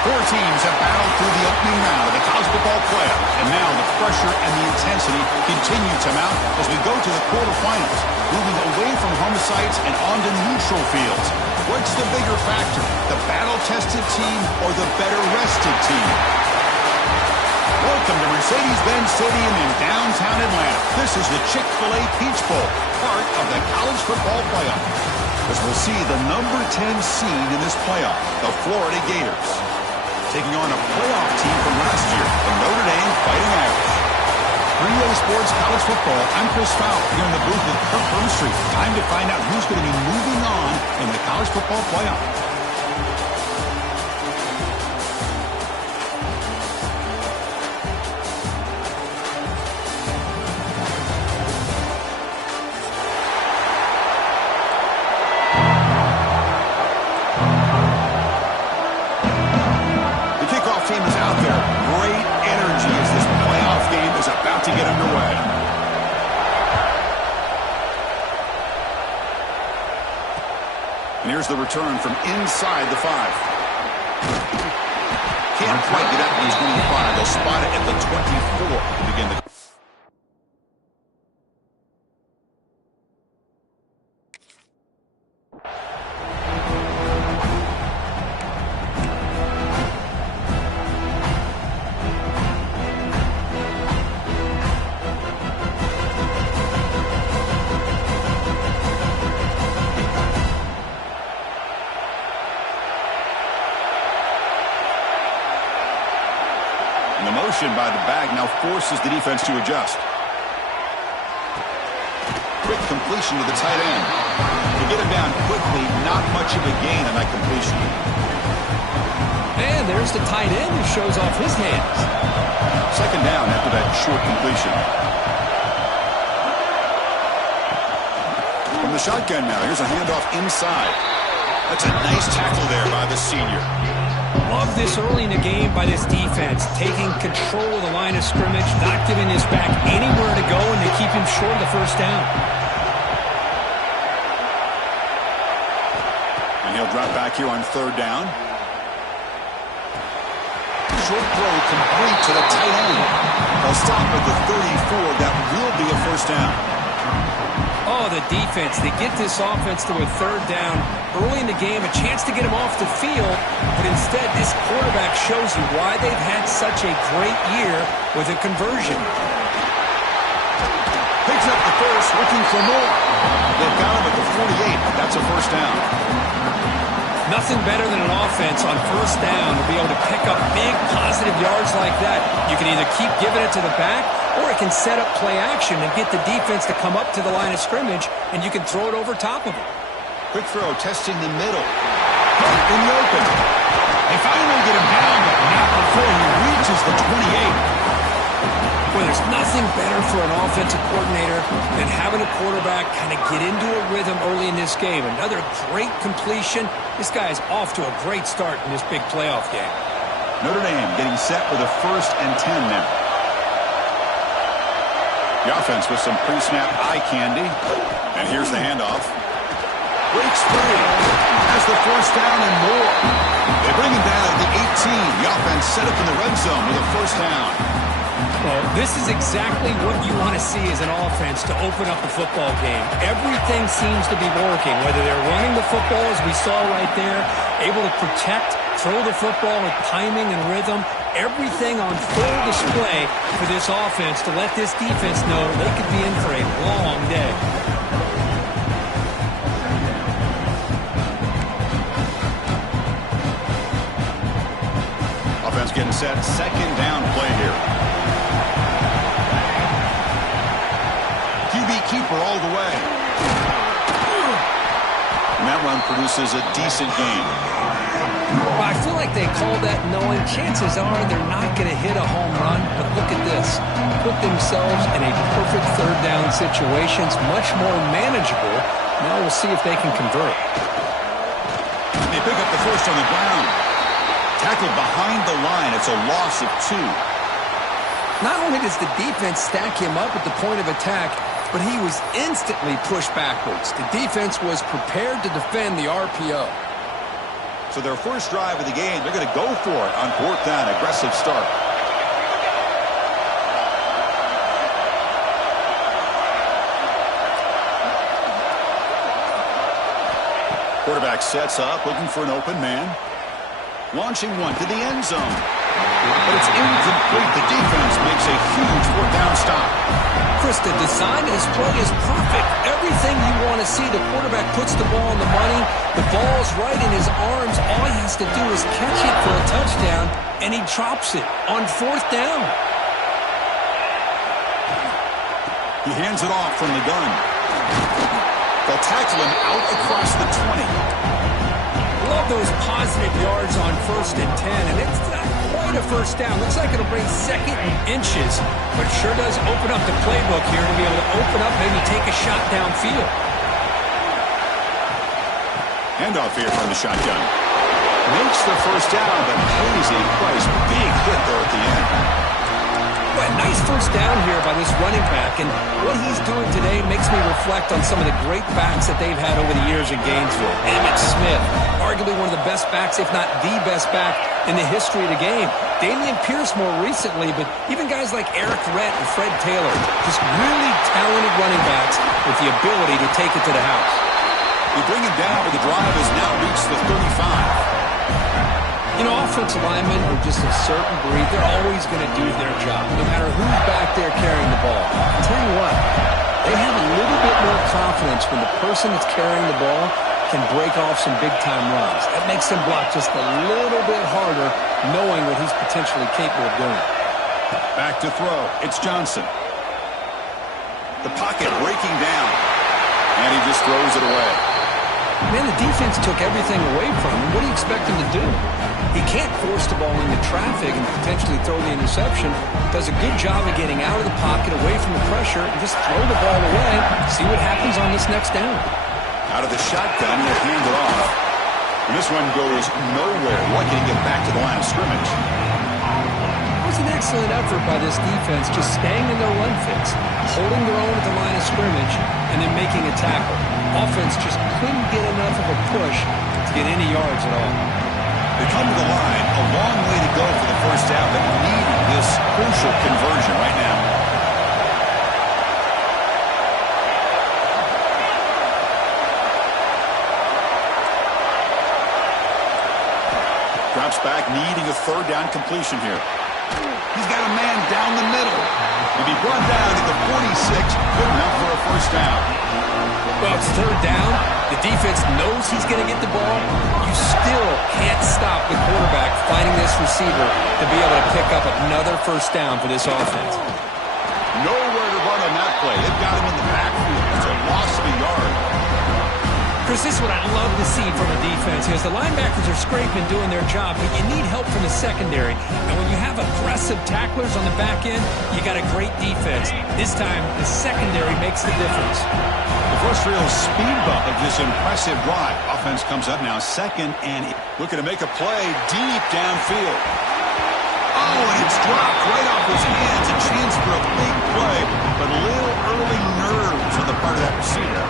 Four teams have battled through the opening round of the college football playoff, and now the pressure and the intensity continue to mount as we go to the quarterfinals, moving away from home sites and onto neutral fields. What's the bigger factor, the battle-tested team or the better-rested team? Welcome to Mercedes-Benz Stadium in downtown Atlanta. This is the Chick-fil-A Peach Bowl, part of the college football playoff, as we'll see the number 10 seed in this playoff, the Florida Gators, taking on a playoff team from last year, the Notre Dame Fighting Irish. 3A Sports College Football, I'm Chris Fowler here in the booth with Kirk Burnstreet. Time to find out who's going to be moving on in the college football playoff. To get underway. And here's the return from inside the 5. Can't quite get out to the 25. They'll spot it at the 24 to begin the... The motion by the bag now forces the defense to adjust. Quick completion to the tight end. To get him down quickly, not much of a gain on that completion. And there's the tight end who shows off his hands. Second down after that short completion. From the shotgun now, here's a handoff inside. That's a nice tackle there by the senior. Love this early in the game by this defense, taking control of the line of scrimmage, not giving his back anywhere to go, and they keep him short of the first down. And he'll drop back here on third down. Short throw complete to the tight end. They'll stop at the 34. That will be a first down. Oh, the defense. They get this offense to a third down early in the game, a chance to get him off the field, but instead this quarterback shows you why they've had such a great year with a conversion. Picks up the first, looking for more. They've got him at the 48. That's a first down. Nothing better than an offense on first down to be able to pick up big positive yards like that. You can either keep giving it to the back, or it can set up play action and get the defense to come up to the line of scrimmage, and you can throw it over top of it. Quick throw, testing the middle. Right in the open. They finally get him down, but not before he reaches the 28. Well, there's nothing better for an offensive coordinator than having a quarterback kind of get into a rhythm early in this game. Another great completion. This guy is off to a great start in this big playoff game. Notre Dame getting set with a 1st and 10 now. The offense with some pre-snap eye candy. And here's the handoff. Breaks free. Has the first down and more. They bring him down at the 18. The offense set up in the red zone with a first down. Well, this is exactly what you want to see as an offense to open up the football game. Everything seems to be working, whether they're running the football, as we saw right there, able to protect, throw the football with timing and rhythm. Everything on full display for this offense to let this defense know they could be in for a long day. Offense getting set. Second down play here. QB keeper all the way. And that run produces a decent gain. Well, I feel like they called that knowing chances are they're not going to hit a home run. But look at this. Put themselves in a perfect third down situation. It's much more manageable. Now we'll see if they can convert. They pick up the first on the ground. Tackled behind the line. It's a loss of 2. Not only does the defense stack him up at the point of attack, but he was instantly pushed backwards. The defense was prepared to defend the RPO. So their first drive of the game, they're going to go for it on 4th down. Aggressive start. Quarterback sets up, looking for an open man. Launching one to the end zone. But it's incomplete. The defense makes a huge 4th down stop. Chris, the design of his play is perfect. Everything you want to see. The quarterback puts the ball on the money. The ball's right in his arms. All he has to do is catch it for a touchdown, and he drops it on 4th down. He hands it off from the gun. They'll tackle him out across the 20. Love those positive yards on 1st and 10, and it's not quite a first down. Looks like it'll bring 2nd and inches, but it sure does open up the playbook here to be able to open up, maybe take a shot downfield. Handoff here from the shotgun. Makes the first down, but pays a price. Big hit there at the end. Well, nice first down here by this running back, and what he's doing today makes me reflect on some of the great backs that they've had over the years in Gainesville. Emmitt Smith, arguably one of the best backs, if not the best back in the history of the game. Damian Pierce more recently, but even guys like Eric Rett and Fred Taylor, just really talented running backs with the ability to take it to the house. We bring him down, but the drive has now reached the 35. You know, offensive linemen are just a certain breed. They're always going to do their job, no matter who's back there carrying the ball. I'll tell you what, they have a little bit more confidence when the person that's carrying the ball can break off some big-time runs. That makes them block just a little bit harder, knowing what he's potentially capable of doing. Back to throw. It's Johnson. The pocket breaking down, and he just throws it away. Man, the defense took everything away from him. What do you expect him to do? He can't force the ball into traffic and potentially throw the interception. Does a good job of getting out of the pocket, away from the pressure, and just throw the ball away. See what happens on this next down. Out of the shotgun, they'll hand it off. And this one goes nowhere. Lucky to get back to the line of scrimmage. It was an excellent effort by this defense, just staying in their run fits, holding their own at the line of scrimmage, and then making a tackle. Offense just couldn't get enough of a push to get any yards at all. They come to the line, a long way to go for the first down, but needing this crucial conversion right now. Drops back, needing a 3rd down completion here. He's got a man down the middle. He'll be brought down at the 46. Good enough for a first down. Well, it's 3rd down. The defense knows he's going to get the ball. You still can't stop the quarterback finding this receiver to be able to pick up another first down for this offense. Nowhere to run on that play. It got him in the backfield. It's a loss of a yard. Chris, this is what I love to see from a defense, because the linebackers are scraping, doing their job, but you need help from the secondary. And when you have aggressive tacklers on the back end, you got a great defense. This time, the secondary makes the difference. The first real speed bump of this impressive drive. Offense comes up now 2nd and looking to make a play deep downfield. Oh, and it's dropped right off his hands. A chance for a big play, but a little early nerves on the part of that receiver.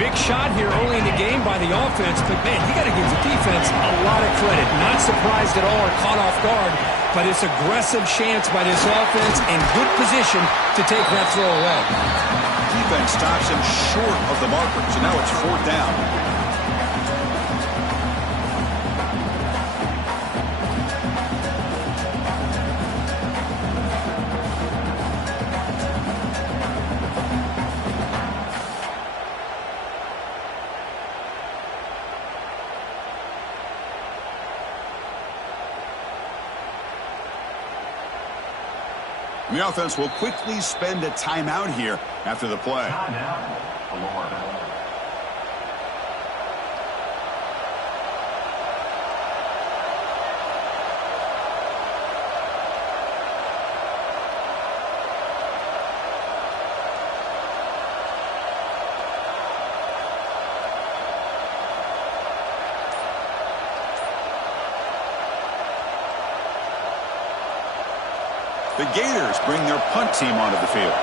Big shot here early in the game by the offense, but man, you got to give the defense a lot of credit. Not surprised at all or caught off guard by this aggressive chance by this offense and good position to take that throw away. Defense stops him short of the marker, so now it's 4th down. And the offense will quickly spend a timeout here after the play. The Gators bring their punt team onto the field.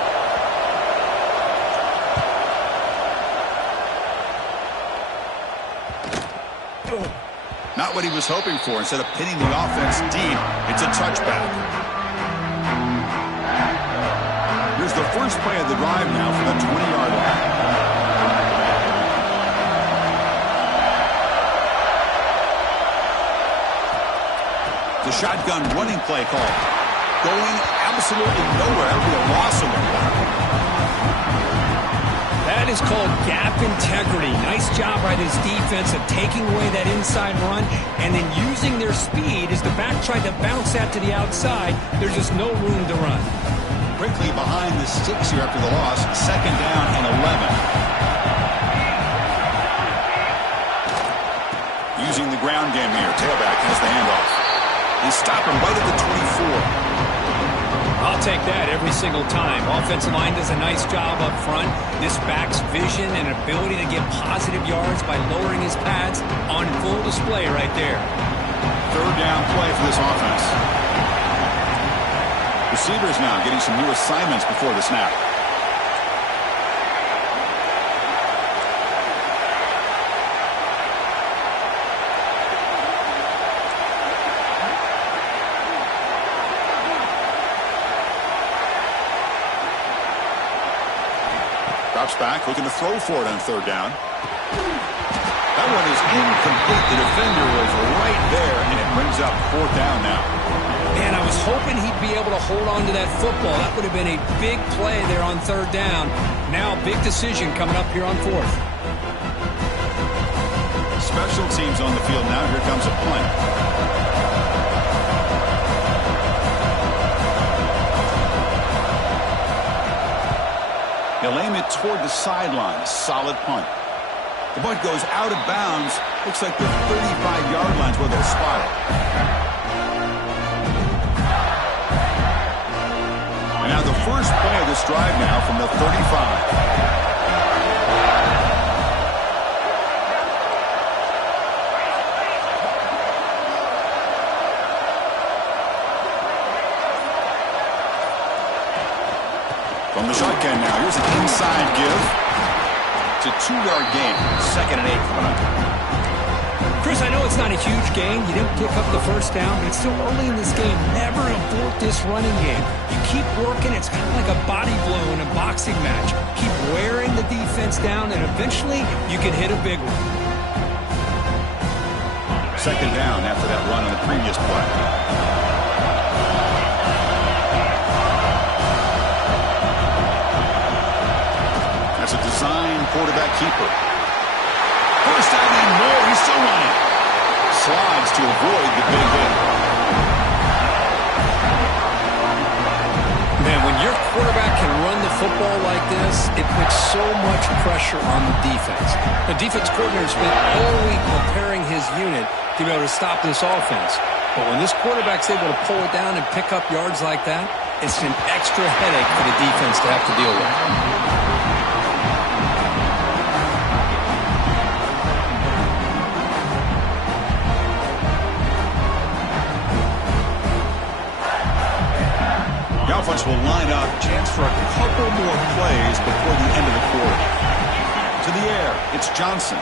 Not what he was hoping for. Instead of pinning the offense deep, it's a touchback. Here's the first play of the drive now from the 20-yard line. The shotgun running play call. Going absolutely nowhere. That would be a loss of the play. That is called gap integrity. Nice job by this defense of taking away that inside run and then using their speed as the back tried to bounce that to the outside. There's just no room to run. Quickly behind the sticks here after the loss. 2nd down and 11. Using the ground game here. Tailback has the handoff. They stop him right at the 24. I'll take that every single time. Offensive line does a nice job up front. This back's vision and ability to get positive yards by lowering his pads on full display right there. 3rd down play for this offense. Receivers now getting some new assignments before the snap. Drops back, looking to throw for it on 3rd down. That one is incomplete. The defender was right there, and it brings up 4th down now. Man, I was hoping he'd be able to hold on to that football. That would have been a big play there on 3rd down. Now, big decision coming up here on 4th. Special teams on the field now. Here comes a punt. They'll aim it toward the sideline. Solid punt. The punt goes out of bounds. Looks like the 35-yard line's where they'll spot it. And now the first play of this drive now from the 35. From the shotgun now, here's an inside give. It's a 2-yard gain. 2nd and 8 coming up. Chris, I know it's not a huge gain. You didn't pick up the 1st down, but it's still early in this game. Never abort this running game. You keep working. It's kind of like a body blow in a boxing match. Keep wearing the defense down, and eventually you can hit a big one. 2nd down after that run on the previous play. A design quarterback keeper. First down and more. He's still running. Slides to avoid the big hit. Man, when your quarterback can run the football like this, it puts so much pressure on the defense. The defense coordinator spent all week preparing his unit to be able to stop this offense. But when this quarterback's able to pull it down and pick up yards like that, it's an extra headache for the defense to have to deal with. Offense will line up, chance for a couple more plays before the end of the quarter. To the air, it's Johnson.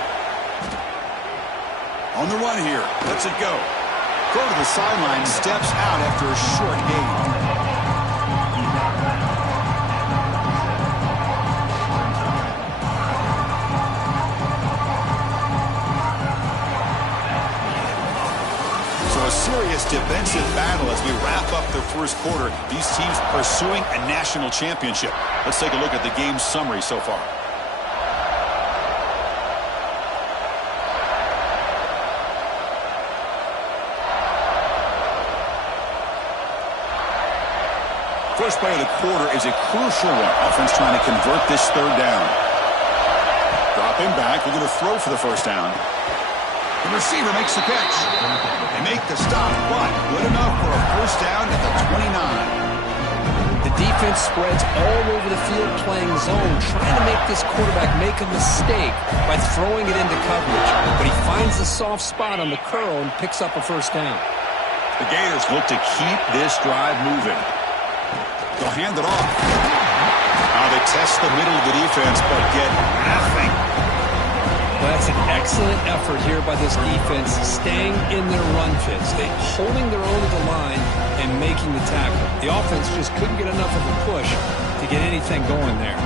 On the run here, lets it go. Go to the sideline, steps out after a short gain. Serious defensive battle as we wrap up the first quarter. These teams pursuing a national championship. Let's take a look at the game summary so far. First play of the quarter is a crucial one. Offense trying to convert this 3rd down. Dropping back, looking to throw for the 1st down. The receiver makes the catch. They make the stop, but good enough for a 1st down at the 29. The defense spreads all over the field playing zone, trying to make this quarterback make a mistake by throwing it into coverage. But he finds the soft spot on the curl and picks up a 1st down. The Gators look to keep this drive moving. They'll hand it off. Now they test the middle of the defense, but get nothing. Well, that's an excellent effort here by this defense, staying in their run fits, holding their own at the line and making the tackle. The offense just couldn't get enough of a push to get anything going there.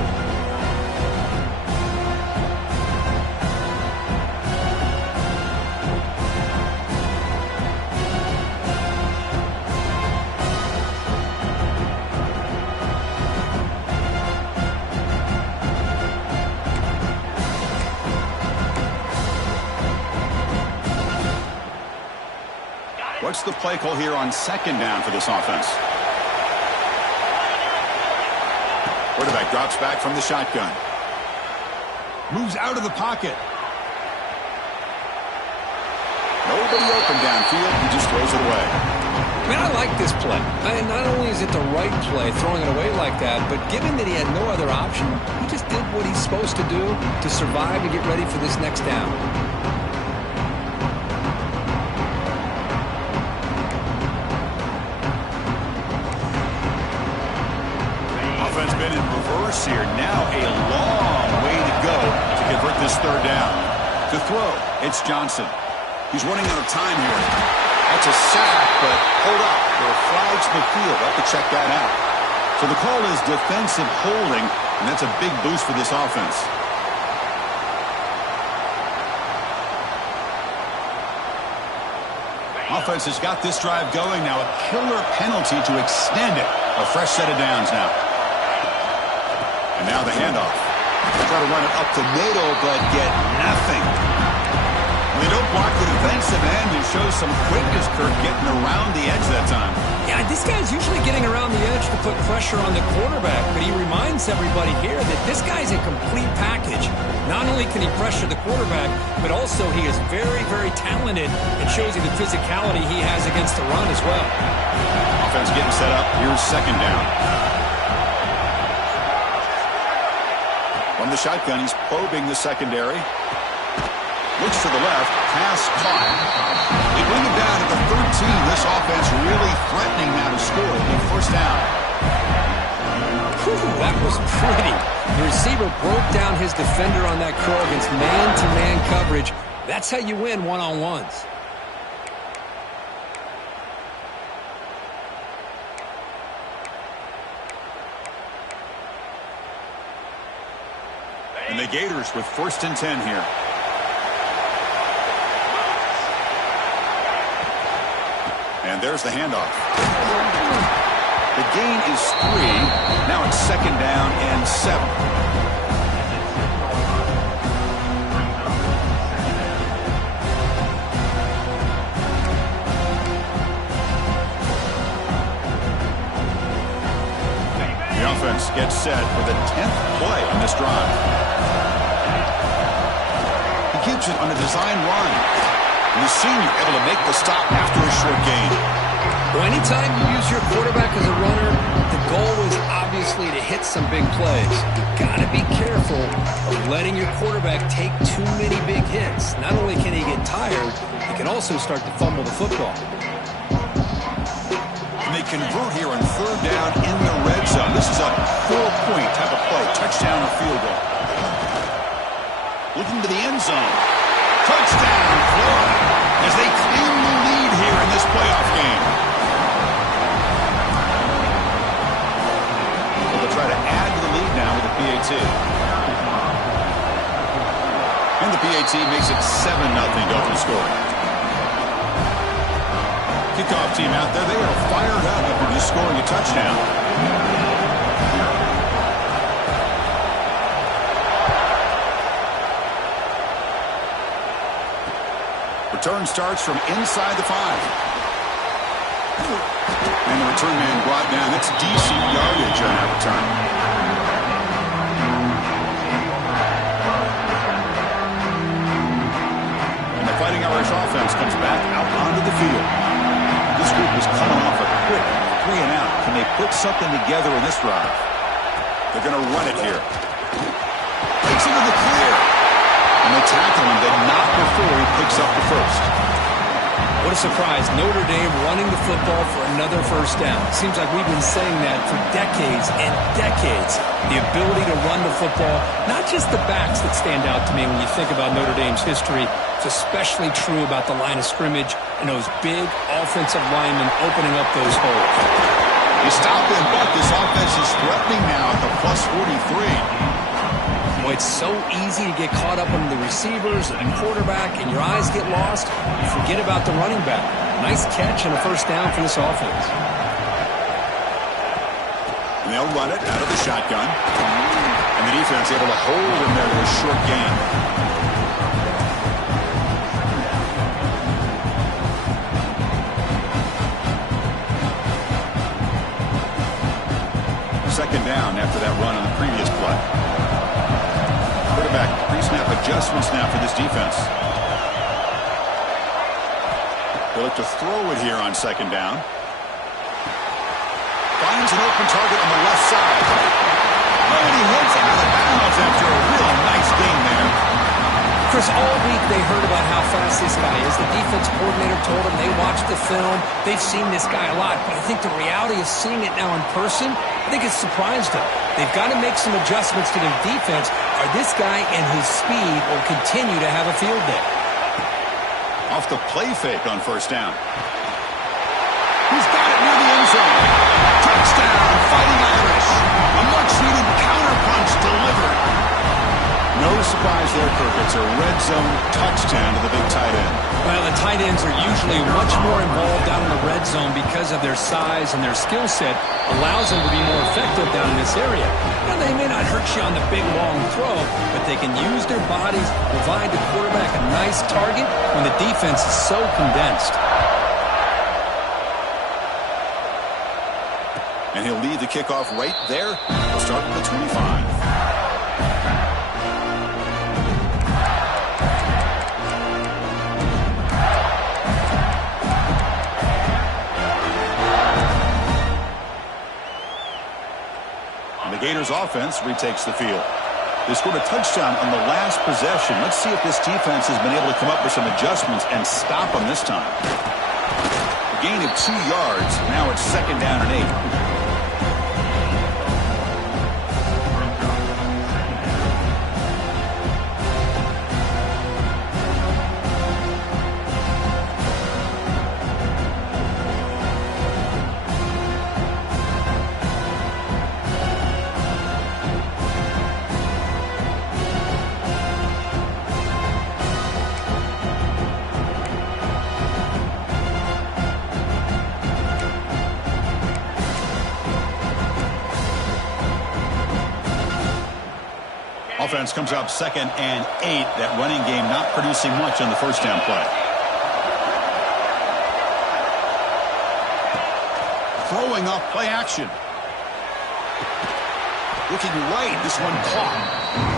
What's the play call here on second down for this offense? Quarterback drops back from the shotgun. Moves out of the pocket. Nobody open downfield. He just throws it away. Man, I like this play. Not only is it the right play, throwing it away like that, but given that he had no other option, he just did what he's supposed to do to survive and get ready for this next down. Offense been in reverse here. Now a long way to go to convert this third down. To throw, it's Johnson. He's running out of time here. That's a sack, but hold up. There are flags in the field. I'll have to check that out. So the call is defensive holding, and that's a big boost for this offense. Offense has got this drive going now. A killer penalty to extend it. A fresh set of downs now. And now the handoff. Try to run it up the middle, but get nothing. They don't block the defensive end. It shows some quickness, Kirk, getting around the edge that time. Yeah, this guy's usually getting around the edge to put pressure on the quarterback, but he reminds everybody here that this guy's a complete package. Not only can he pressure the quarterback, but also he is very, very talented and shows you the physicality he has against the run as well. Offense getting set up. Here's second down. From the shotgun, he's probing the secondary. Looks to the left, pass caught. They bring him down at the 13. This offense really threatening now to score. Big first down. Whew, that was pretty. The receiver broke down his defender on that curl against man-to-man coverage. That's how you win one-on-ones. And the Gators with 1st and 10 here. And there's the handoff. The gain is 3. Now it's second down and 7. The offense gets set for the 10th play on this drive. He gives it on a design run. And the senior able to make the stop after a short gain. Well, anytime you use your quarterback as a runner, the goal is obviously to hit some big plays. You've got to be careful of letting your quarterback take too many big hits. Not only can he get tired, he can also start to fumble the football. And they convert here on third down in the red zone. This is a 4-point type of play, touchdown or field goal. Looking to the end zone. Touchdown, Florida, as they claim the lead here in this playoff game. Well, they'll try to add to the lead now with the PAT. And the PAT makes it 7-0 to open scoring. Kickoff team out there, they are fired up after just scoring a touchdown. Return starts from inside the 5. And the return man brought down. That's decent yardage on that return. And the Fighting Irish offense comes back out onto the field. This group is coming off a quick 3-and-out. Can they put something together in this drive? They're going to run it here. Takes it to the clear. And they tackle him, but not before he picks up the first. What a surprise. Notre Dame running the football for another first down. Seems like we've been saying that for decades and decades. The ability to run the football, not just the backs that stand out to me when you think about Notre Dame's history. It's especially true about the line of scrimmage and those big offensive linemen opening up those holes. You stop him, but this offense is threatening now at the plus 43. Boy, it's so easy to get caught up on the receivers and the quarterback, and your eyes get lost. You forget about the running back. Nice catch and a first down for this offense. And they'll run it out of the shotgun. And the defense able to hold him there to a short gain. Second down after that run on the previous play. Quarterback pre-snap adjustments now for this defense. They look to throw it here on second down. Finds an open target on the left side. And he hits out of bounds after a real nice gain there. Chris, all week they heard about how fast this guy is. The defense coordinator told them they watched the film. They've seen this guy a lot. But I think the reality of seeing it now in person, I think it's surprised them. They've got to make some adjustments to their defense, or this guy and his speed will continue to have a field day. Off the play fake on first down. He's got it near the end zone. Touchdown, Fighting Irish. A much-needed counterpunch delivered. No surprise there, Kirk. It's a red zone touchdown to the big tight end. Well, the tight ends are usually much more involved down in the red zone because of their size and their skill set. Allows them to be more effective down in this area. Now, they may not hurt you on the big, long throw, but they can use their bodies, provide the quarterback a nice target when the defense is so condensed. And he'll lead the kickoff right there. We'll start with the 25. Gators offense retakes the field. They scored a touchdown on the last possession. Let's see if this defense has been able to come up with some adjustments and stop them this time. A gain of 2 yards. Now it's second down and 8. Offense comes up second and 8. That running game not producing much on the first down play. Throwing off play action. Looking right. This one caught.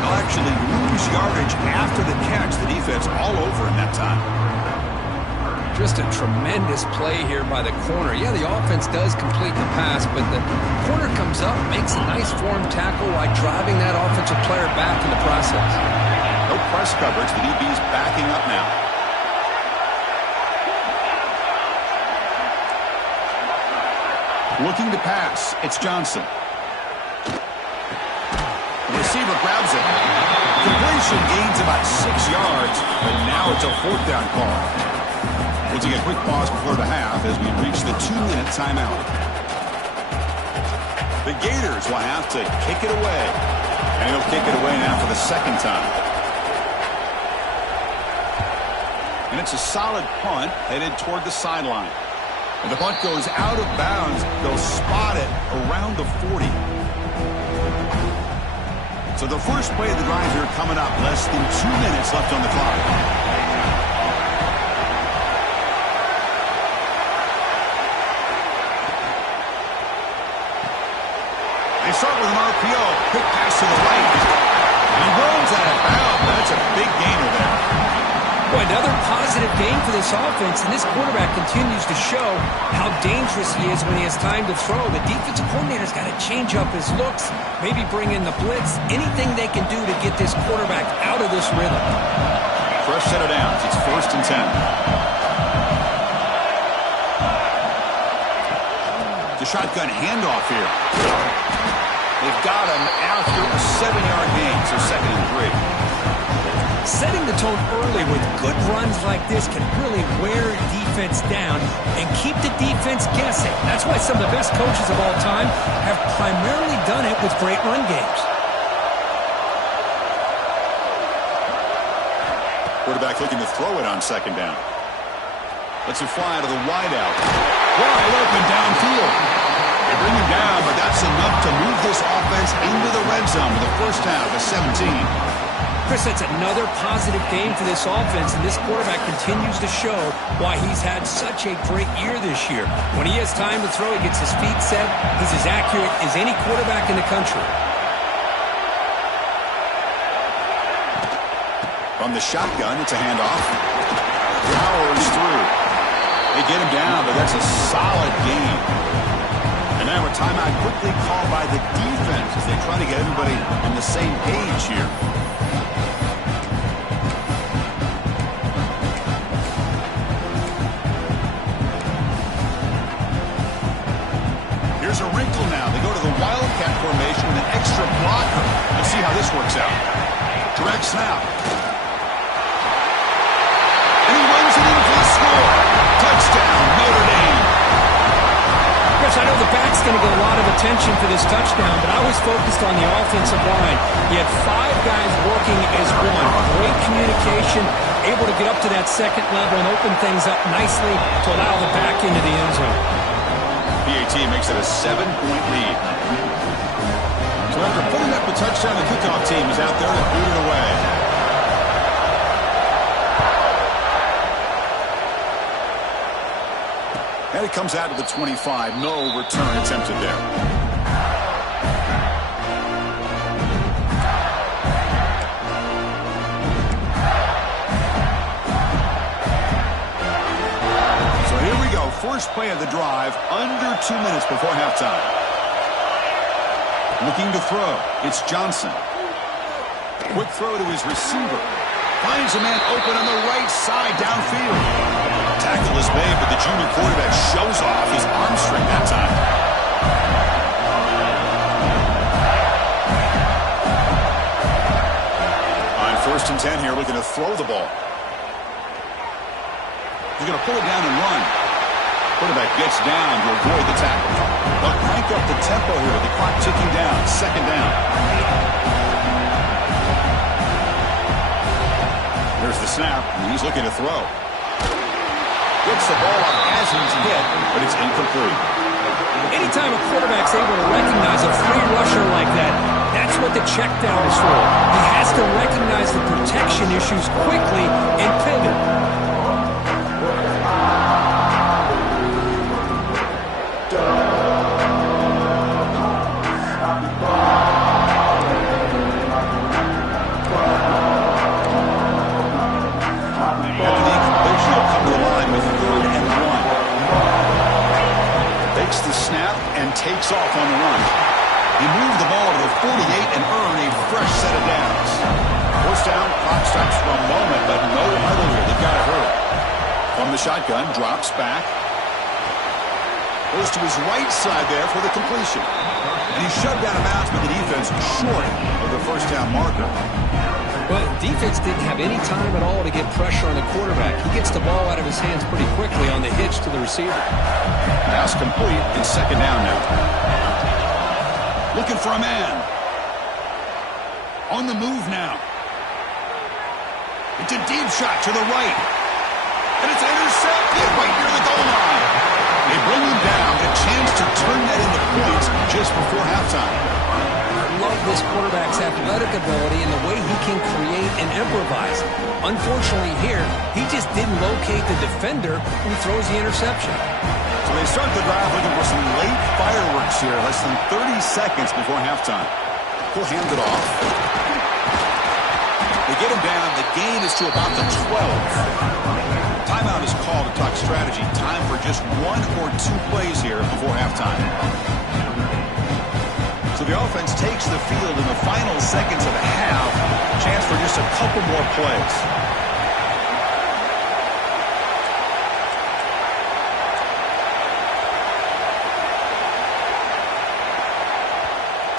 They'll actually lose yardage after the catch. The defense all over in that time. Just a tremendous play here by the corner. Yeah, the offense does complete the pass, but the corner comes up, makes a nice form tackle while driving that offensive player back in the process. No press coverage. The DB's backing up now. Looking to pass. It's Johnson. The receiver grabs it. Completion gains about 6 yards, but now it's a fourth down call. We'll take a quick pause before the half as we reach the 2-minute timeout. The Gators will have to kick it away. And he'll kick it away now for the second time. And it's a solid punt headed toward the sideline. And the punt goes out of bounds. They'll spot it around the 40. So the first play of the drive here coming up. Less than 2 minutes left on the clock. Start with an RPO. Quick pass to the right. He runs out of bounds. That's a big gainer there. Boy, another positive game for this offense, and this quarterback continues to show how dangerous he is when he has time to throw. The defensive coordinator's got to change up his looks, maybe bring in the blitz, anything they can do to get this quarterback out of this rhythm. Fresh set of downs. It's 1st and 10. The shotgun handoff here. They've got him after a 7-yard gain, so 2nd and 3. Setting the tone early with good runs like this can really wear defense down and keep the defense guessing. That's why some of the best coaches of all time have primarily done it with great run games. Quarterback looking to throw it on 2nd down. Lets it fly to the wideout. Wide open downfield. They bring him down, but that's enough to move this offense into the red zone with the first down of 17. Chris, that's another positive game for this offense, and this quarterback continues to show why he's had such a great year this year. When he has time to throw, he gets his feet set. He's as accurate as any quarterback in the country. From the shotgun, it's a handoff. Powers through. They get him down, but that's a solid gain. And now a timeout quickly called by the defense as they try to get everybody on the same page here. Here's a wrinkle now. They go to the Wildcat formation with an extra blocker. Let's see how this works out. Direct snap. And he runs it in for the score. Touchdown, Notre Dame. Chris, I know the back's going to get a lot of attention for this touchdown, but I was focused on the offensive line. He had 5 guys working as one. Great communication, able to get up to that 2nd level and open things up nicely to allow the back into the end zone. PAT makes it a 7-point lead. So after putting up a touchdown, the kickoff team is out there to boot it away. And it comes out to the 25. No return attempted there. So here we go. First play of the drive, under 2 minutes before halftime. Looking to throw. It's Johnson. Quick throw to his receiver. Finds a man open on the right side downfield. Tackle is made, but the junior quarterback shows off his arm strength that time. On 1st and 10 here, looking to throw the ball. He's going to pull it down and run. Quarterback gets down to avoid the tackle. They'll crank up the tempo here. The clock ticking down. 2nd down. There's the snap, and he's looking to throw. Gets the ball up as he's hit, but it's incomplete. Anytime a quarterback's able to recognize a free rusher like that, that's what the check down is for. He has to recognize the protection issues quickly and pivot. Takes off on the run. He moved the ball to the 48 and earned a fresh set of downs. 1st down, clock stops for a moment, but no huddle here. They've got to hurry. From the shotgun, drops back. Goes to his right side there for the completion. And he's shoved out of bounds, but the defense short of the 1st down marker. Well, defense didn't have any time at all to get pressure on the quarterback. He gets the ball out of his hands pretty quickly on the hitch to the receiver. Pass complete and 2nd down now. Looking for a man. On the move now. It's a deep shot to the right. And it's intercepted right near the goal line. They bring him down. A chance to turn that into points just before halftime. I love this quarterback's athletic ability and the way he can create and improvise. Unfortunately here, he just didn't locate the defender who throws the interception. So they start the drive looking for some late fireworks here, less than 30 seconds before halftime. He'll hand it off. They get him down. The gain is to about the 12. Timeout is called to talk strategy. Time for just 1 or 2 plays here before halftime. So the offense takes the field in the final seconds of the half. Chance for just a couple more plays.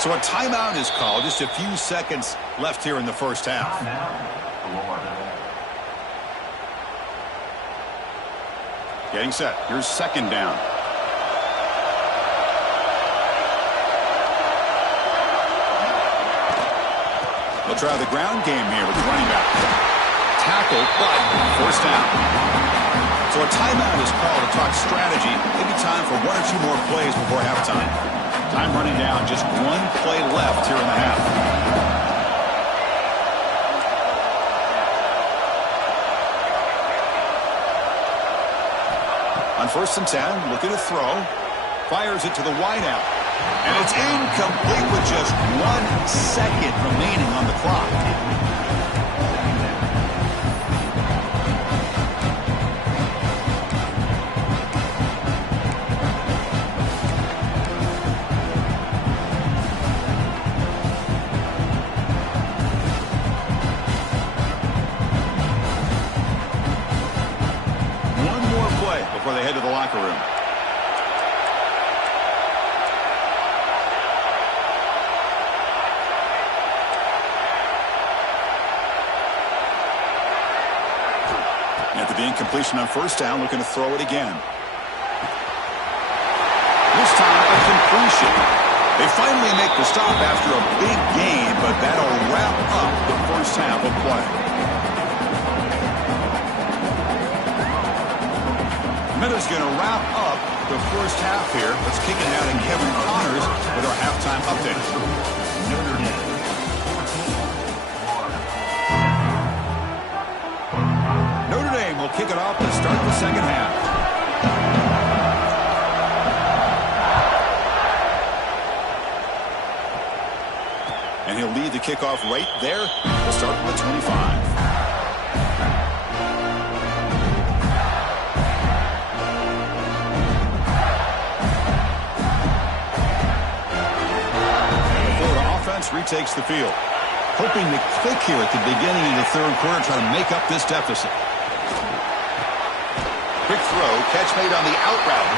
So a timeout is called. Just a few seconds left here in the first half. Getting set. Here's second down. They'll try the ground game here with the running back. Tackle, but first down. So a timeout is called to talk strategy. Maybe time for one or two more plays before halftime. Time running down. Just one play left here in the half. On 1st and 10, looking to throw. Fires it to the wideout. And it's incomplete with just 1 second remaining on the clock. One more play before they head to the locker room. After the incompletion on 1st down, looking to throw it again. This time, a completion. They finally make the stop after a big gain, but that'll wrap up the first half of play. Minutes going to wrap up the first half here. Let's kick it out in Kevin Connors with our halftime update. Notre Dame. Will kick it off to start the second half. And he'll lead the kickoff right there. We'll start with the 25. And the Florida offense retakes the field. Hoping to click here at the beginning of the third quarter, try to make up this deficit. Quick throw, catch made on the out route.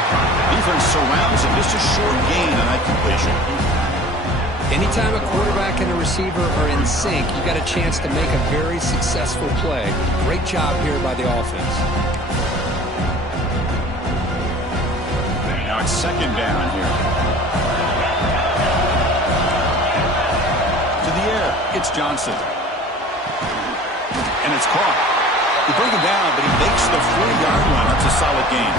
Defense surrounds him, just a short gain on that completion. Anytime a quarterback and a receiver are in sync, you got a chance to make a very successful play. Great job here by the offense. Now it's second down here. To the air, it's Johnson. And it's caught. They bring him down, but he makes the 40-yard line. That's a solid gain.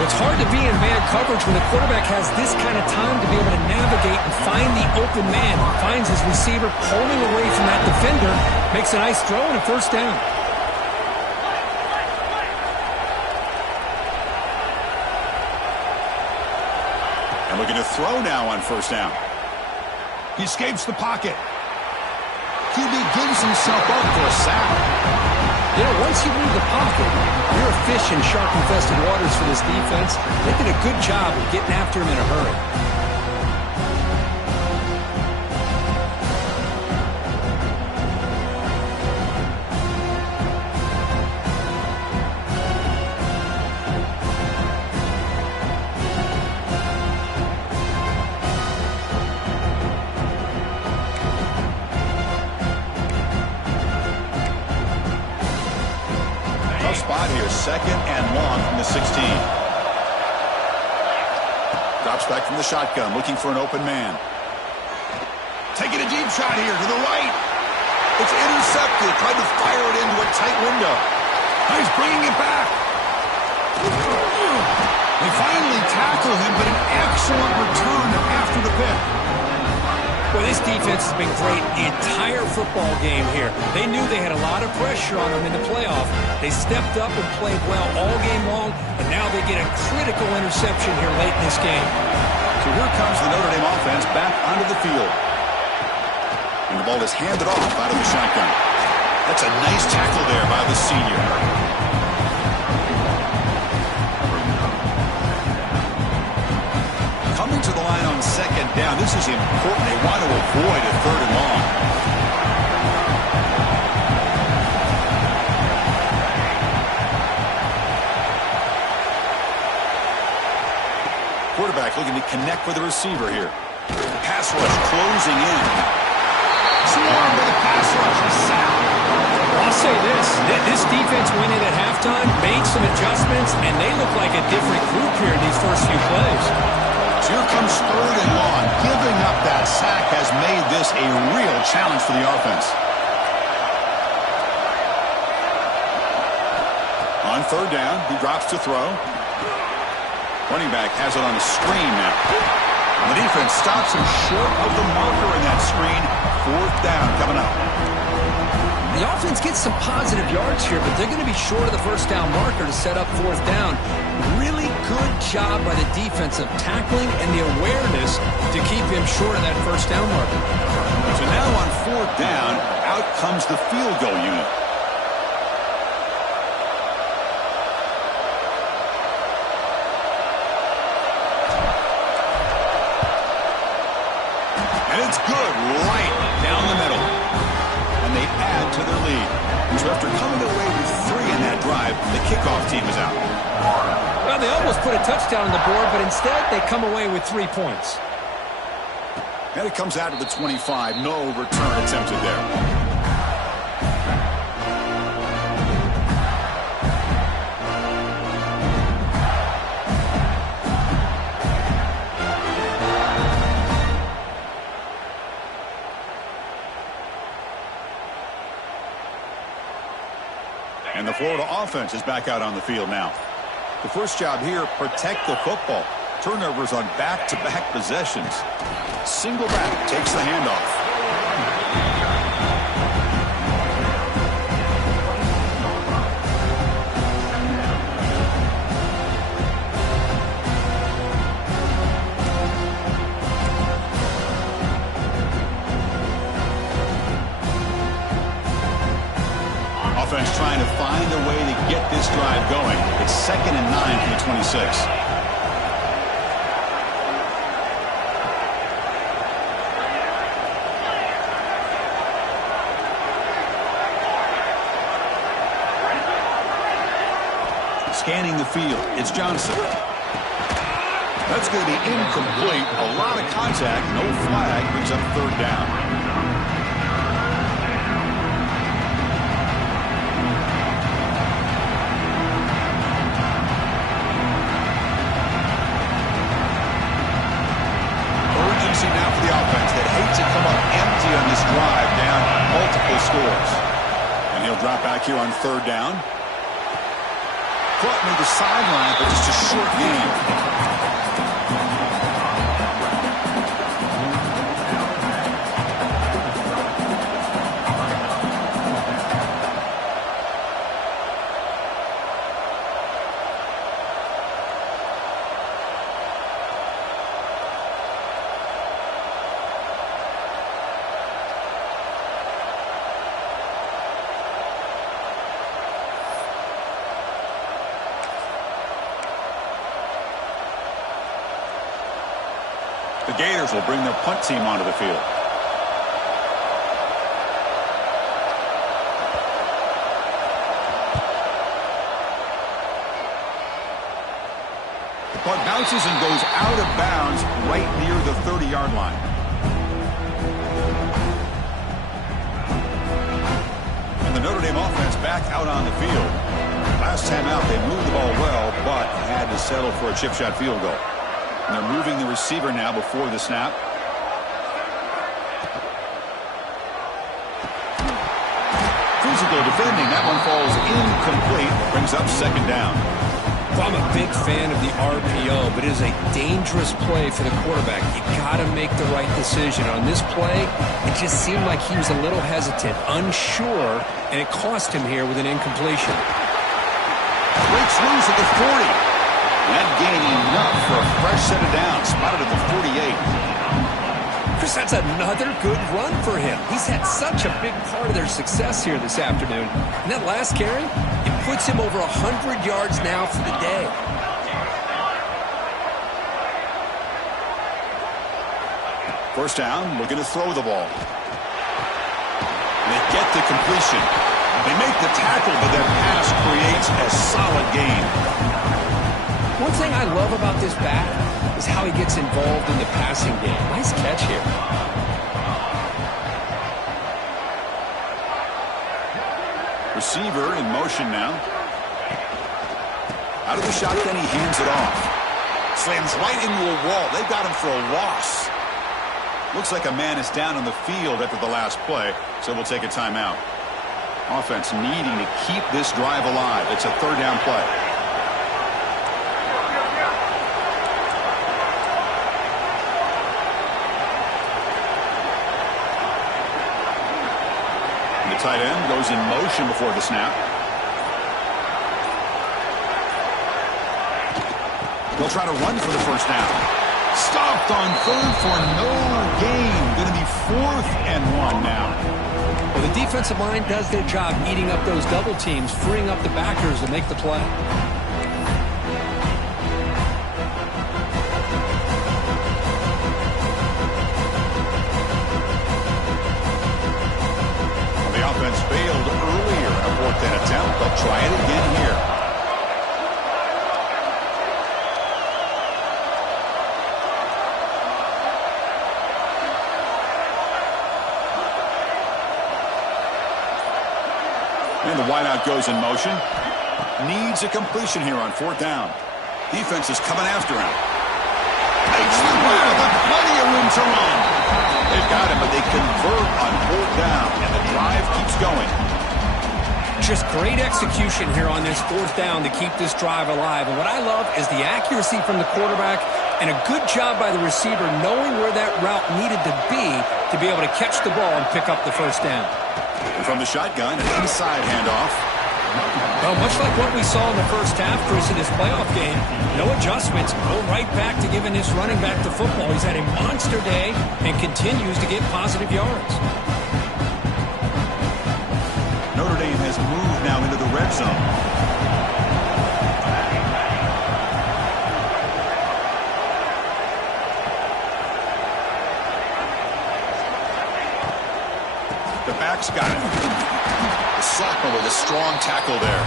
Well, it's hard to be in man coverage when the quarterback has this kind of time to be able to navigate and find the open man. He finds his receiver pulling away from that defender, makes a nice throw and a first down. And looking to throw now on 1st down. He escapes the pocket. QB gives himself up for a sack. You know, once you leave the pocket, you're a fish in shark-infested waters for this defense. They did a good job of getting after him in a hurry. Spot here, 2nd and long from the 16. Drops back from the shotgun, looking for an open man. Taking a deep shot here to the right. It's intercepted, tried to fire it into a tight window. Now he's bringing it back. They finally tackle him, but an excellent return after the pick. Well, this defense has been great the entire football game here. They knew they had a lot of pressure on them in the playoff. They stepped up and played well all game long, and now they get a critical interception here late in this game. So here comes the Notre Dame offense back onto the field. And the ball is handed off out of the shotgun. That's a nice tackle there by the senior. Coming to the line on 2nd down. This is important. They want to avoid a 3rd and long. Quarterback looking to connect with the receiver here. pass rush closing in. Swarm with the pass rush is sound. I'll say this defense went in at halftime, made some adjustments, and they look like a different group here in these first few plays. So here comes 3rd and long. Giving up that sack has made this a real challenge for the offense. On 3rd down, he drops to throw. Running back has it on a screen now. And the defense stops him short of the marker in that screen. 4th down coming up. The offense gets some positive yards here, but they're going to be short of the first down marker to set up 4th down. Really good job by the defense of tackling and the awareness to keep him short of that first down marker. So now on 4th down, out comes the field goal unit. And it's good right down the middle. And they add to their lead. So after coming away with 3 in that drive, the kickoff team is out. Well, they almost put a touchdown on the board, but instead they come away with 3 points. And it comes out to the 25. No return attempted there. And the Florida offense is back out on the field now. The first job here, protect the football. Turnovers on back-to-back possessions. Single back takes the handoff. Offense trying to find a way to get this drive going. It's 2nd and 9 from the 26. Scanning the field, it's Johnson. That's going to be incomplete. A lot of contact, no flag, brings up 3rd down. Now for the offense that hates to come up empty on this drive, down multiple scores. And he'll drop back here on 3rd down. Caught near the sideline, but just a short game. The Gators will bring their punt team onto the field. The punt bounces and goes out of bounds right near the 30-yard line. And the Notre Dame offense back out on the field. Last time out, they moved the ball well, but had to settle for a chip shot field goal. And they're moving the receiver now before the snap. Physical defending. That one falls incomplete. Brings up 2nd down. Well, I'm a big fan of the RPO, but it is a dangerous play for the quarterback. You got to make the right decision. On this play, it just seemed like he was a little hesitant, unsure, and it cost him here with an incompletion. Breaks loose at the 40. That gain enough for a fresh set of downs. Spotted at the 48. Chris, that's another good run for him. He's had such a big part of their success here this afternoon. And that last carry, it puts him over 100 yards now for the day. First down, looking to throw the ball. They get the completion. They make the tackle, but that pass creates a solid gain. One thing I love about this back is is how he gets involved in the passing game. Nice catch here. Receiver in motion now. Out of the shotgun, he hands it off. Slams right into a wall. They've got him for a loss. Looks like a man is down on the field after the last play, so we'll take a timeout. Offense needing to keep this drive alive. It's a third down play. The tight end goes in motion before the snap. They'll try to run for the first down. Stopped on third for no gain. Going to be 4th and 1 now. Well, the defensive line does their job eating up those double teams, freeing up the backers to make the play. Well, the offense failed earlier in a 4th down attempt. They'll try it again here. And the wideout goes in motion. Needs a completion here on 4th down. Defense is coming after him. Makes the grab with plenty of room to run. They've got him, but they convert on 4th down, and the drive keeps going. Just great execution here on this 4th down to keep this drive alive. And what I love is the accuracy from the quarterback and a good job by the receiver knowing where that route needed to be able to catch the ball and pick up the first down. And from the shotgun, an inside handoff. Well, much like what we saw in the first half, Chris, in this playoff game, no adjustments. Go right back to giving this running back the football. He's had a monster day and continues to get positive yards. Notre Dame has moved now into the red zone. The back's got it. The sophomore with a strong tackle there.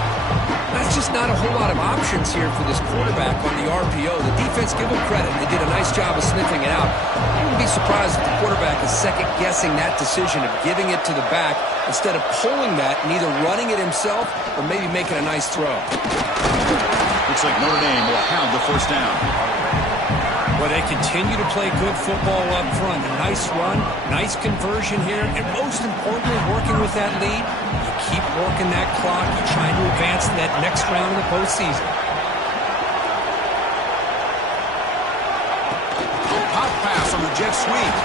That's just not a whole lot of options here for this quarterback on the RPO. The defense, give them credit. They did a nice job of sniffing it out. I wouldn't be surprised if the quarterback is second-guessing that decision of giving it to the back instead of pulling that and either running it himself or maybe making a nice throw. Looks like Notre Dame will have the first down. Well, they continue to play good football up front. A nice run, nice conversion here, and most importantly, working with that lead, you keep working that clock. You're trying to advance to that next round of the postseason. A pop pass on the jet sweep.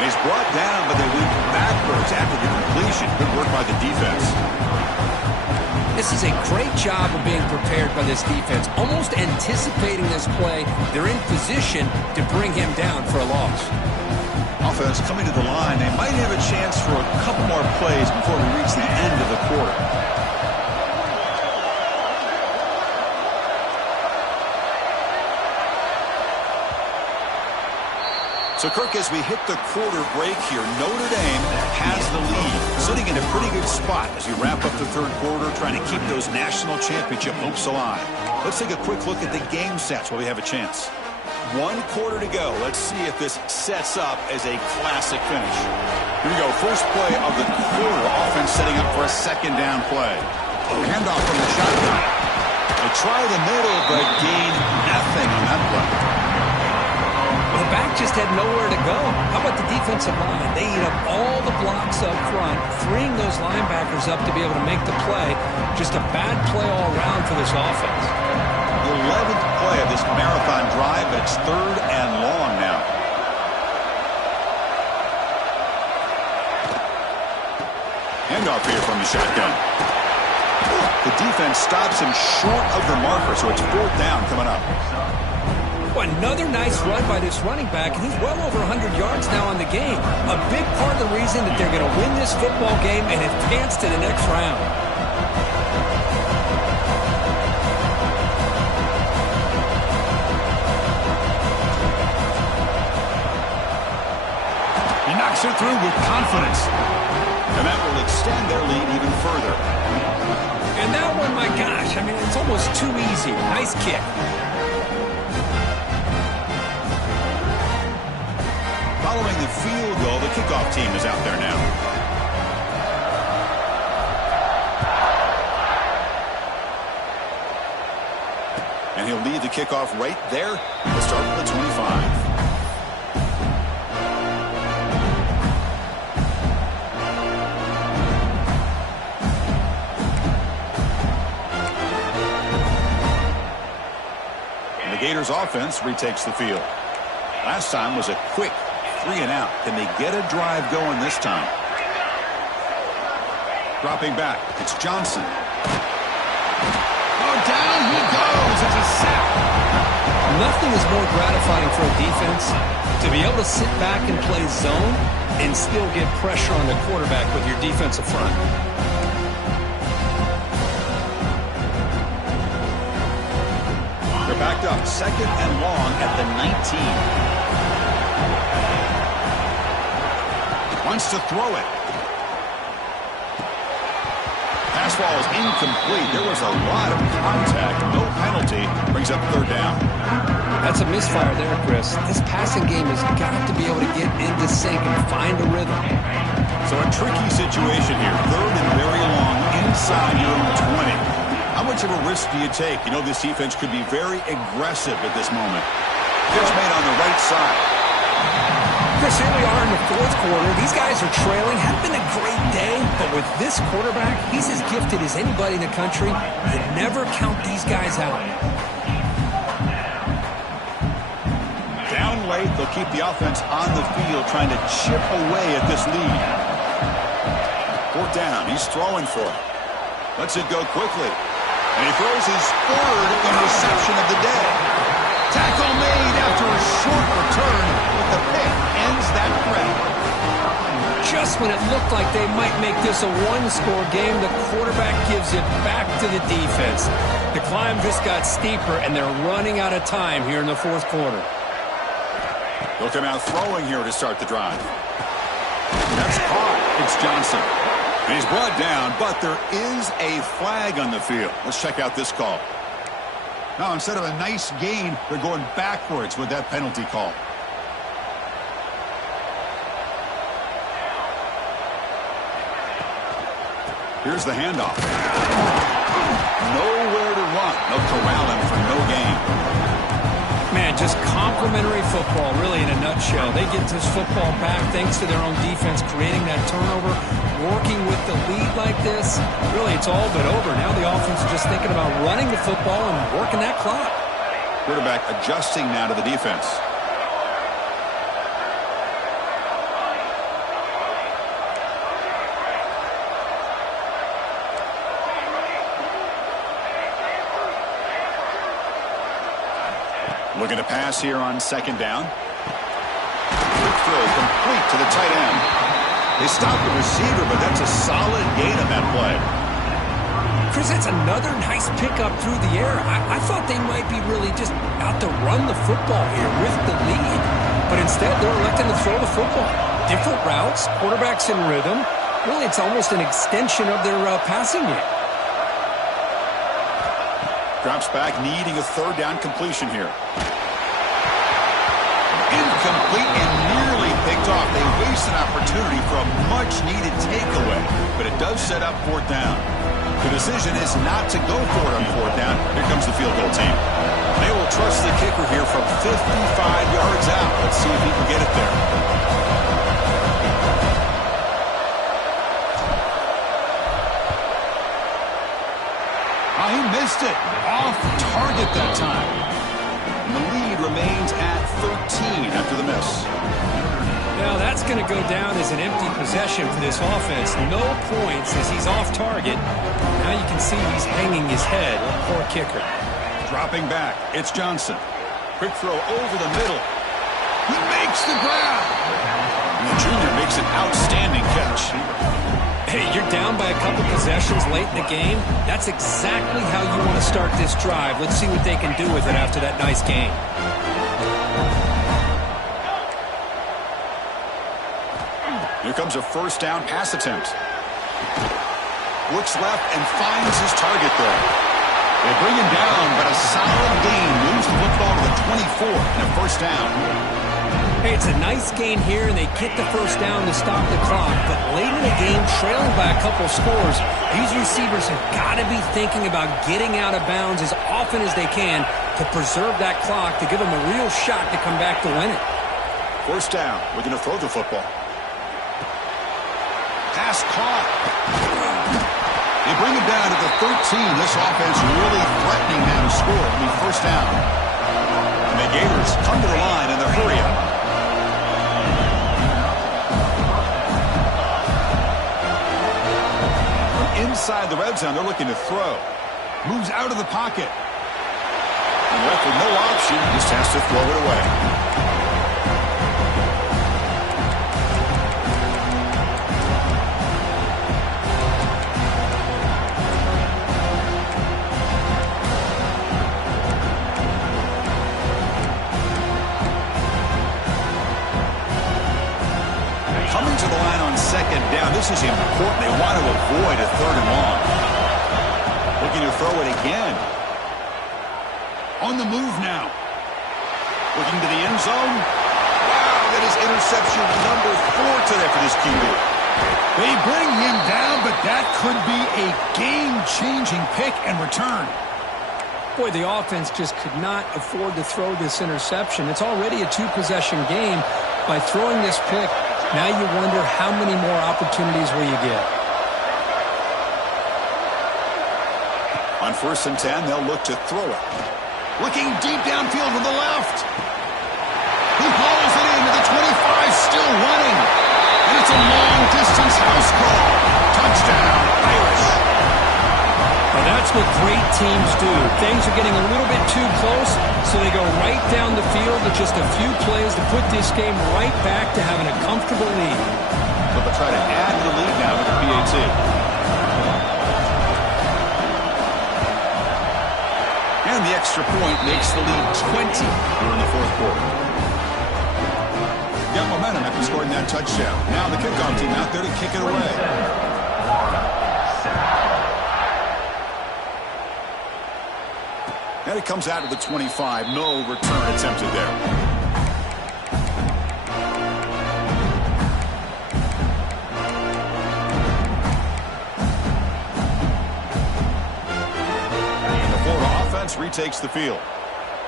And he's brought down, but they went backwards after the completion. Good work by the defense. This is a great job of being prepared by this defense. Almost anticipating this play, they're in position to bring him down for a loss. Offense coming to the line. They might have a chance for a couple more plays before we reach the end of the quarter. So, Kirk, as we hit the quarter break here, Notre Dame has the lead, sitting in a pretty good spot as we wrap up the third quarter, trying to keep those national championship hopes alive. Let's take a quick look at the game sets while we have a chance. 1 quarter to go. Let's see if this sets up as a classic finish. Here we go. First play of the quarter. Offense setting up for a second down play. Handoff from the shotgun. They try the middle, but gain nothing on that play. The back just had nowhere to go. How about the defensive line? They eat up all the blocks up front, freeing those linebackers up to be able to make the play. Just a bad play all around for this offense. The 11th play of this marathon drive, but it's 3rd and long now. Handoff here from the shotgun. The defense stops him short of the marker, so it's 4th down coming up. Another nice run by this running back, and he's well over 100 yards now on the game. A big part of the reason that they're going to win this football game and advance to the next round. He knocks it through with confidence. And that will extend their lead even further. And that one, my gosh, I mean, it's almost too easy. Nice kick. the field goal. The kickoff team is out there now. And he'll lead the kickoff right there. We'll start with the 25. The Gators offense retakes the field. Last time was a quick 3-and-out. Can they get a drive going this time? Dropping back, it's Johnson. Oh, down he goes. It's a sack. Nothing is more gratifying for a defense to be able to sit back and play zone and still get pressure on the quarterback with your defensive front. They're backed up, 2nd and long at the 19. Wants to throw it. Pass ball is incomplete. There was a lot of contact. No penalty. Brings up 3rd down. That's a misfire there, Chris. This passing game has got to be able to get into sync and find a rhythm. So a tricky situation here. 3rd and very long inside your own 20. How much of a risk do you take? You know this defense could be very aggressive at this moment. Pitch made on the right side. Chris, here we are in the 4th quarter. These guys are trailing. Had been a great day, but with this quarterback, he's as gifted as anybody in the country. You never count these guys out. Down late, they'll keep the offense on the field trying to chip away at this lead. 4th down, he's throwing for it. Lets it go quickly. And he throws his 3rd interception of the day. Tackle made after a short return, but the pick ends that threat. Just when it looked like they might make this a one-score game, the quarterback gives it back to the defense. The climb just got steeper, and they're running out of time here in the 4th quarter. They'll come out throwing here to start the drive. That's caught. It's Johnson. And he's brought down, but there is a flag on the field. Let's check out this call. Now, instead of a nice gain, they're going backwards with that penalty call. Here's the handoff. Nowhere to run. They'll corral him for no gain. Man, just complimentary football, really, in a nutshell. They get this football back thanks to their own defense, creating that turnover, working with the lead like this. Really, it's all but over. Now the offense is just thinking about running the football and working that clock. Quarterback adjusting now to the defense. Looking to pass here on 2nd down. Quick throw complete to the tight end. They stopped the receiver, but that's a solid gain on that play. Chris, that's another nice pickup through the air. I thought they might be really just out to run the football here with the lead. But instead, they're electing to throw the football. Different routes, quarterbacks in rhythm. Really, it's almost an extension of their passing game. Drops back, needing a 3rd down completion here. Incomplete and nearly picked off. They waste an opportunity for a much-needed takeaway, but it does set up 4th down. The decision is not to go for it on 4th down. Here comes the field goal team. They will trust the kicker here from 55 yards out. Let's see if he can get it there. He missed it. Off target that time. And the lead remains at 13 after the miss. Now that's going to go down as an empty possession for this offense. No points as he's off target. Now you can see he's hanging his head. Poor kicker. Dropping back. It's Johnson. Quick throw over the middle. He makes the grab. And the junior makes an outstanding catch. Hey, you're down by a couple possessions late in the game. That's exactly how you want to start this drive. Let's see what they can do with it after that nice game. Here comes a 1st down pass attempt. Looks left and finds his target there. They bring him down, but a solid gain moves the football to the 24 and a 1st down. Hey, it's a nice gain here, and they get the first down to stop the clock. But late in the game, trailing by a couple scores, these receivers have got to be thinking about getting out of bounds as often as they can to preserve that clock, to give them a real shot to come back to win it. First down. We're going to throw the football. Pass caught. They bring him down to the 13. This offense really threatening now to score. First down. And the Gators come to the line in the hurry up. Inside the red zone, they're looking to throw. Moves out of the pocket. And left with no option, just has to throw it away. Coming to the line on second down. This is important. They want to avoid a third and long. Looking to throw it again. On the move now. Looking to the end zone. Wow, that is interception number 4 today for this QB. They bring him down, but that could be a game-changing pick and return. Boy, the offense just could not afford to throw this interception. It's already a 2-possession game. By throwing this pick, now you wonder how many more opportunities will you get. On 1st and 10, they'll look to throw it. Looking deep downfield to the left. He hauls it into the 25, still running. And it's a long-distance house call. Touchdown, Irish. Well, that's what great teams do. Things are getting a little bit too close, so they go right down the field with just a few plays to put this game right back to having a comfortable lead. So they'll try to add to the lead now with the PAT. And the extra point makes the lead 20 here in the 4th quarter. Got momentum after scoring that touchdown. Now the kickoff team out there to kick it away. And it comes out to the 25. No return attempted there. And the Florida offense retakes the field.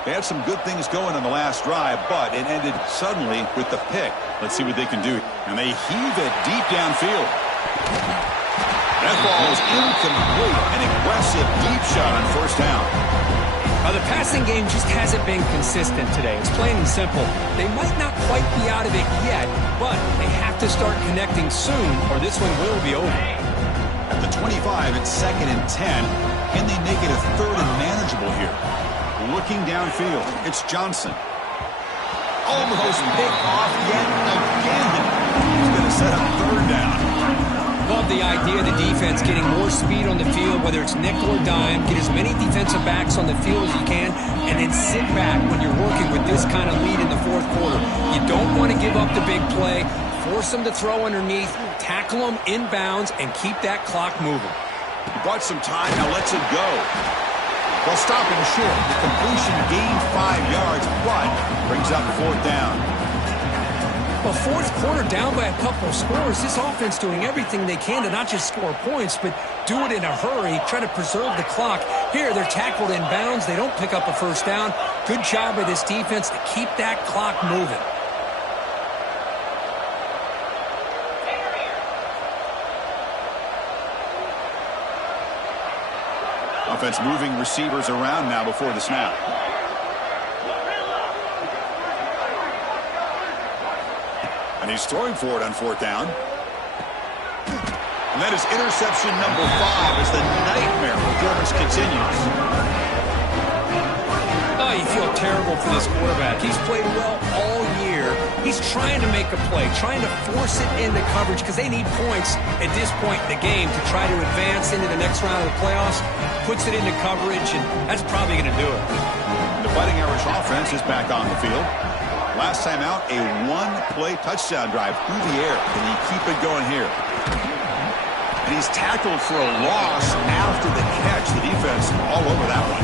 They had some good things going on the last drive, but it ended suddenly with the pick. Let's see what they can do. And they heave it deep downfield. That ball is incomplete. An aggressive deep shot on 1st down. The passing game just hasn't been consistent today. It's plain and simple. They might not quite be out of it yet, but they have to start connecting soon, or this one will be over. At the 25, it's 2nd and 10. Can they make it a 3rd and manageable here? Looking downfield, it's Johnson. Almost picked off yet again. He's going to set up 3rd down. Love the idea of the defense getting more speed on the field, whether it's nickel or dime. Get as many defensive backs on the field as you can, and then sit back when you're working with this kind of lead in the 4th quarter. You don't want to give up the big play. Force them to throw underneath, tackle them inbounds, and keep that clock moving. He bought some time, now lets it go. They'll stop him short. The completion gained 5 yards, but brings up 4th down. Well, 4th quarter down by a couple of scores. This offense doing everything they can to not just score points, but do it in a hurry, try to preserve the clock. Here, they're tackled in bounds. They don't pick up a 1st down. Good job by this defense to keep that clock moving. Offense moving receivers around now before the snap. And he's throwing for it on 4th down. And that is interception number 5 as the nightmare performance continues. Oh, you feel terrible for this quarterback. He's played well all year. He's trying to make a play, trying to force it into coverage because they need points at this point in the game to try to advance into the next round of the playoffs. Puts it into coverage, and that's probably going to do it. The Fighting Irish offense is back on the field. Last time out, a 1-play touchdown drive through the air. Can he keep it going here? And he's tackled for a loss after the catch. The defense all over that one.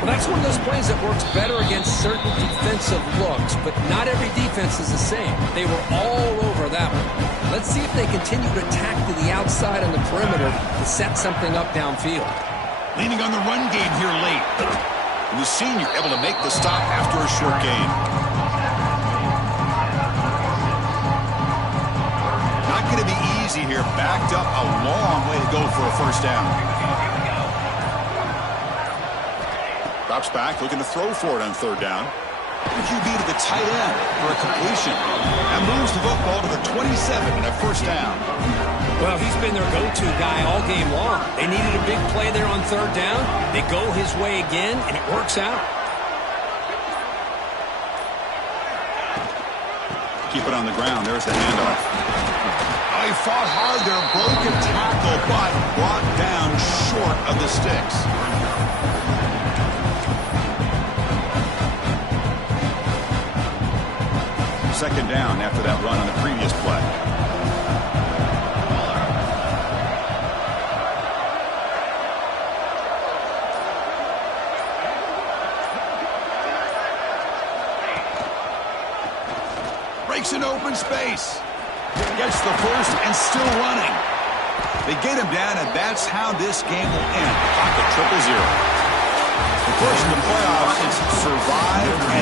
Well, that's one of those plays that works better against certain defenses. offensive looks, but not every defense is the same. They were all over that one. Let's see if they continue to attack to the outside on the perimeter to set something up downfield. Leaning on the run game here late. And the senior able to make the stop after a short gain. Not going to be easy here. Backed up a long way to go for a first down. Drops back, looking to throw for it on third down. The QB to the tight end for a completion. And moves the football to the 27 and a first down. Well, he's been their go-to guy all game long. They needed a big play there on third down. They go his way again, and it works out. Keep it on the ground. There's the handoff. Oh, he fought hard there. Broken tackle, but brought down short of the sticks. Second down after that run on the previous play. Breaks an open space. Gets the first and still running. They get him down, and that's how this game will end. Clock at 0-0. The course in the playoffs is survive and